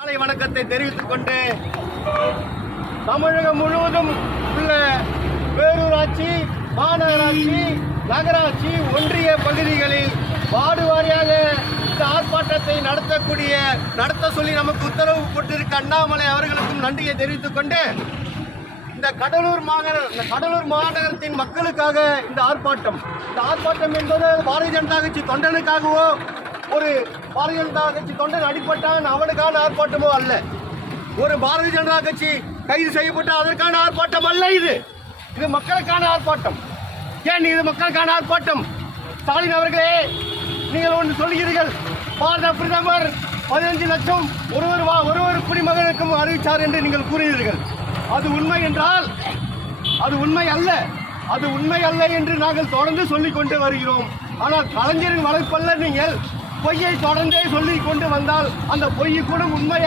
காலை வணக்கத்தை தெரிவித்துக் கொண்டு தமிழகம் முழுவதும் உள்ள பேரூராட்சி, மாநகராட்சி, நகராட்சி, ஒன்றிய பகுதிகளில் வார்டு வாரியாக இந்த ஆர்ப்பாட்டத்தை நடத்த சொல்லி நமக்கு உத்தரவு போட்டிருக்க அண்ணாமலை அவர்களுக்கும் நன்றியை தெரிவித்துக் கொண்டு இந்த கடலூர் மாநகரத்தின் மக்களுக்காக இந்த ஆர்ப்பாட்டம் என்பது பாரதிய ஜனதா கட்சி தொண்டனுக்காகவோ ஒரு பாரதிய ஜனதா கட்சி தொண்டன் அடிப்பட்டான் அவனுக்கான ஆர்ப்பாட்டமோ அல்ல. ஒரு பாரதிய ஜனதா கட்சி கைது செய்யப்பட்ட அதற்கான ஆர்ப்பாட்டம் அல்ல. இது மக்களுக்கான ஆர்ப்பாட்டம். ஏன் இது மக்களுக்கான ஆர்ப்பாட்டம்? ஸ்டாலின் அவர்களே, நீங்கள் ஒன்று சொல்கிறீர்கள், பாரத பிரதமர் 15 லட்சம் ஒரு குடிமகனுக்கும் அறிவித்தார் என்று நீங்கள் கூறுகிறீர்கள். அது உண்மை என்றால் அது உண்மை அல்ல என்று நாங்கள் தொடர்ந்து சொல்லிக் கொண்டு வருகிறோம். ஆனால் கலைஞரின் வளர்ப்பல்ல நீங்கள் பொய்யை தொடர்ந்தே சொல்லிக் கொண்டு வந்தால் அந்த பொய் கூட உண்மை